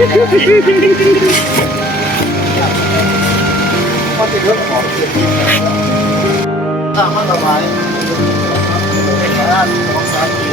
ก็จะเลือกของถ้ามันสบายเป็นงานของสามี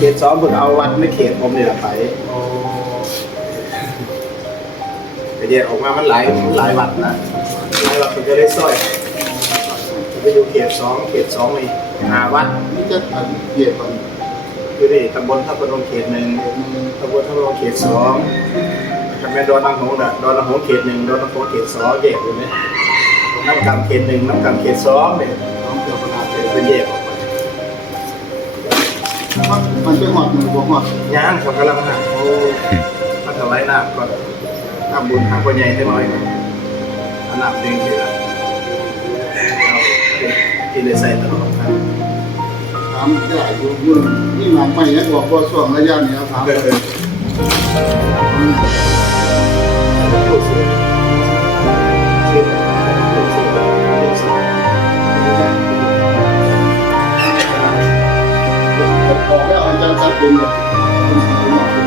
เขตสองเพิ่งเอาวัดในเขตผมนี่แหละไป แต่แยกออกมามันหลายมันหลายวัดนะหลายวัดมันก็ได้สร้อยไปดูเขตสองเขตสองนี่หาวัดนี่จะอันเกียบมันอยู่นี่ตำบลทับพนมเขตหนึ่งตำบลทับพนมเขตสองทำเป็นดอนนางโหงน่ะดอนนางโหงเขตหนึ่งดอนนางโหงเขตสองแยกอยู่ไหมน้ำกำเขตหนึ่งน้ำกำเขตสองเนี่ยต้องเกี่ยวกับนาเเป็นแยกออกมามันมันเป็นหอดมือบ่หอดย่างคนกำลังหาโอ้ถ้าถวายน้ำก็ ทำบุญทางคนใหญ่ให้น้อยครับอันน้ำเด้งเถื่อเรากินได้ใส่ตลอดครับถามได้อยู่ยุ่นนี่งานไปเนี่ยบอกว่าช่วงระยะนี้ถามเออเออผู้สูงชื่อผู้สูงผู้สูงพอแล้วอาจารย์สักเป็นเนี่ยด้วย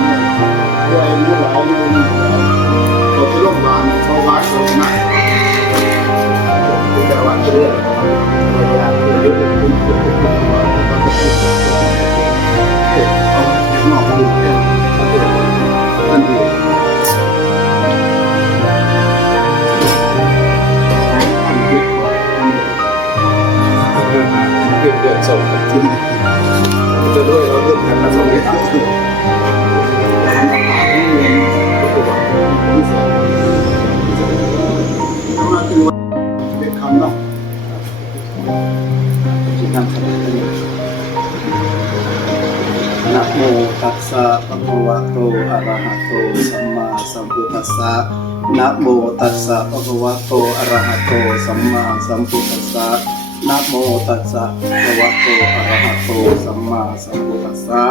จะด้วยเราเรื่องกันมาส่งให้ครับเป็นคำเนาะที่นำเสนอนะโมตัสสะภะคะวะโตอะระหะโตสัมมาสัมพุทธัสสะนะโมตัสสะภะคะวะโตอะระหะโตสัมมาสัมพุทธัสสะ นะโมตัสสะภะคะวะโตอะระหะโตสัมมาสัมพุทธัสสะ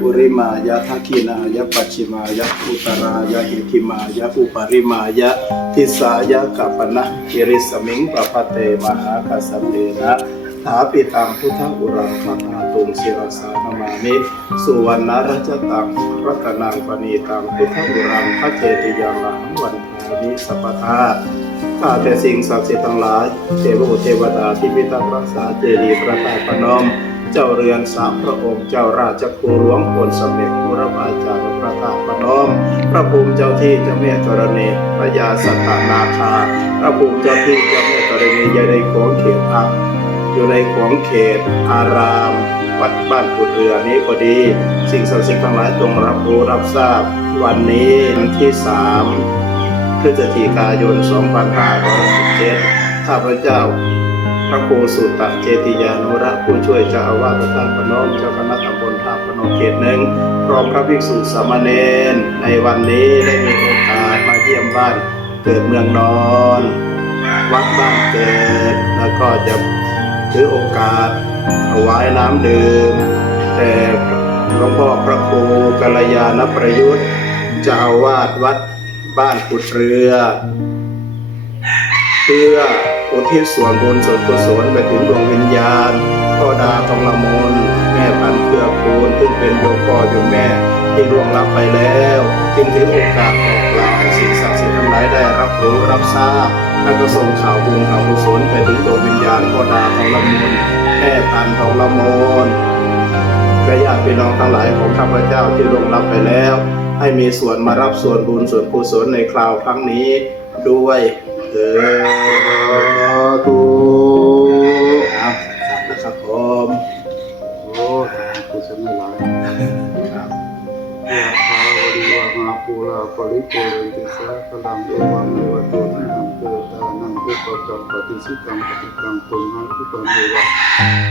อุริมายะทักขินายะปัจฉิมายะอุตรายะหิทิมายะอุปริมายะทิสายะกัปปนะกิริสมิงปะปะเตมหาคัสสเตนะถาปิตังพุทธอุรังคาาตุงศิรสานามานิสุวรรณรัชตังรัตนังปณีตังพุทธอุรังพระเจติยังลังวันทานิสัพพทา ข้าแต่สิ่งศักดิ์สิทธิ์ทั้งหลาย เทวบุตรเทวดาที่พิทักษ์รักษาเจดีย์พระธาตุพนม เจ้าเรือนสามพระองค์ เจ้าราชครูหลวงพลสมเด็จพระบาจารย์พระธาตุพนม พระภูมิเจ้าที่เจ้าแม่ธรณีพระยาสัตตนาคา พระภูมิเจ้าที่เจ้าแม่ธรณียายในของเขตอาอยู่ในของเขตอารามวัดบ้านกุดเรือนี้พอดี สิ่งศักดิ์สิทธิ์ทั้งหลายจงรับรู้รับทราบ วันนี้วันที่สาม พฤศจิกายน 2567ข้าพเจ้า พระครูสุตะเจติยานุรักผู้ช่วยเจ้าอาวาสพระธาพนมเจ้าคณะตำบลท่าพนมเขตหนึ่งพร้อมพระภิกษุสามเณรในวันนี้ได้มีโอกาสมาเยี่ยมบ้านเกิดเมืองนอน วัดบ้านเกิดแล้วก็จะถือโอกาสถวายน้ำดื่มแต่หลวงพ่อพระครูกัลยาณประยุทธ์เจ้าอาวาสวัด บ้านกุดเรือ เพื่ออุทิศส่วนบุญส่วนกุศลไปถึงดวงวิญญาณพ่อดาทองละมนแม่พันเพื่อคูณซึ่งเป็นโยมพ่อโยมแม่ที่ล่วงลับไปแล้ว จึงถือโอกาสบอกกล่าวให้สิ่งศักดิ์สิทธิ์ทั้งหลายได้รับรู้รับทราบแล้วก็ส่งข่าวบุญข่าวกุศลไปถึงดวงวิญญาณพ่อดาทองละมนแม่พันทองละมนและญาติพี่น้องทั้งหลายของข้าพเจ้าที่ล่วงลับไปแล้ว ให้มีส่วนมารับส่วนบุญส่วนกุศลในคราวครั้งนี้ด้วยเถิด จักปฏิสิตังปฏิตังตุมหังคิปันเดวะ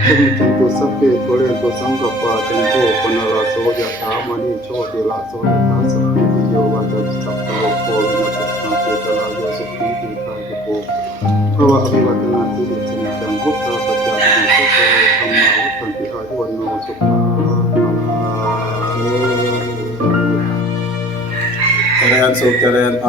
ตุมจันตุสัพเพปุเรนตุสังกปาจันโทปนราโสยะถามณีโชติลาโสยะถาสัพพิติโยวัจสัพพโลโควินัสสะเจตลาโยสุขีติคายโกภาวะอภิวัตนาสิริสิริจังพุทธาปัจจายิสุโตธรรมาวัฏันติอายุวันโนสุขังเจริญสุขเจริญพ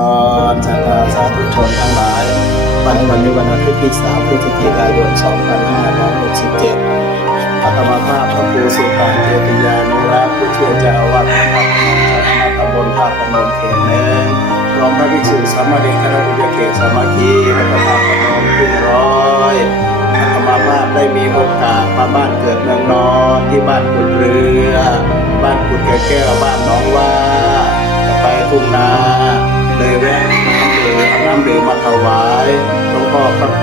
รสาธาสาธุชนทั้งหลาย วันวันนี้วันอาทิตย์ที่3พฤศจิกายน 2567อัตมาภาพพระครูสุตาเจติยานุรักษ์ผู้ช่วยเจ้าอาวาสวัดพระพนมจังหวัดตำบลท่าพนมเขตหนึ่งพร้อมพระภิกษุสามเณรคณะบุญเขตสามัคคีและพระธาตุพนมครึ่งร้อยอัตมาภาพได้มีโอกาสมาบ้านเกิดเมืองนอนที่บ้านกุดเรือ บ้านกุดแก้วบ้านหนองว่าจะไปทุ่งนา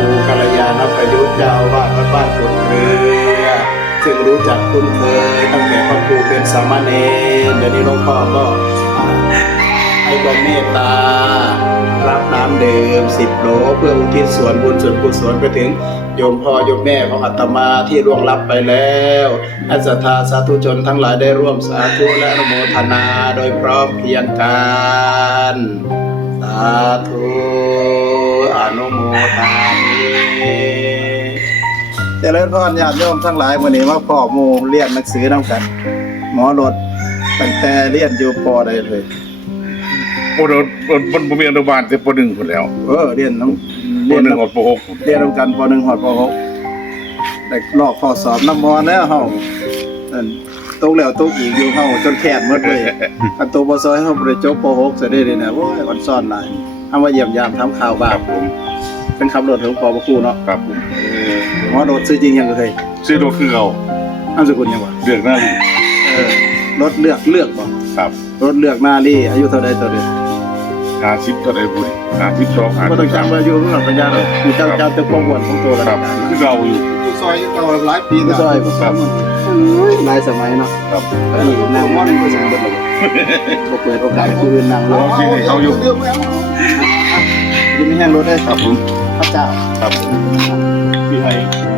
ระครูกัลยาณประยุทธ์เจ้าวาดวัดบ้านกุดเรือซึ่งรู้จักคุ้นเคยตั้งแต่พระครูเป็นสามเณรเดี๋ยวนี้หลวงพ่อก็ให้ความเมตตา รับน้ำเดื่มสิบโลเพื่ออุทิศส่วนบุญส่วนกุศลไปถึงโยมพ่อโยมแม่ของอาตมาที่ร่วงลับไปแล้วให้ศรัทธาสาธุชนทั้งหลายได้ร่วมสาธุและอนุโมทนาโดยพร้อมเพียงกัน สาธุ นุโมทามิเจริญพรญาติโยมทั้งหลายวันนี้มาพ่อหมูเรียนหนังสือน้ำกัน หมอรถตั้งแต่เรียนอยู่ปอได้เลย ปนปนบ่มีอนุบาลแต่ปหนึ่งคนแล้วเออเรียนน้ำปเรียนหนึ่งน้ำอดปหกเรียนร่วมกันปหนึ่งหอดปหกได้ลอกข้อสอบน้ำมอนแล้วเฮานั่นตกแล้วตกอีกอยู่เฮาจนแขนหมดเลยอันตัวบ่ซอยเฮาบ่ได้จบปหกซะได้เลยนะโอ้ยอ่อนซ่อนหลายเฮามาเยี่ยมยามทำข่าวคบ้ารังบผม เป็นขับรถของปอบ่ครูเนาะครับผมเออหมอรถชื่อจริงหยังก็เคยชื่อรถคือเรานามสกุลหยังวะเลือกหน้าลีเออรถเลือกเลือกบ่ครับรถเลือกหน้าลี่อายุเท่าใดตัวเดียวหาชิปตัวใดบุญหาชิปสองหาบ่ต้องจำว่าอายุรู้หลักปัญญาเลยคือเจ้าเจ้าจะความหวนของตัวครารัชบการคือเราอยู่ ผู้ซอยเก่าหลายปีผู้นะซอยผู้ซอยมันหลายสมัยเนาะครับนี่นางม่อนผู้ชายบ่บ่เปิดโอกาสให้ผู้อื่นนั่งรถเอาอยู่ เรื่องแล้ว ยินแห้งรถได้ ครับผม พระเจ้าครับพี่ให้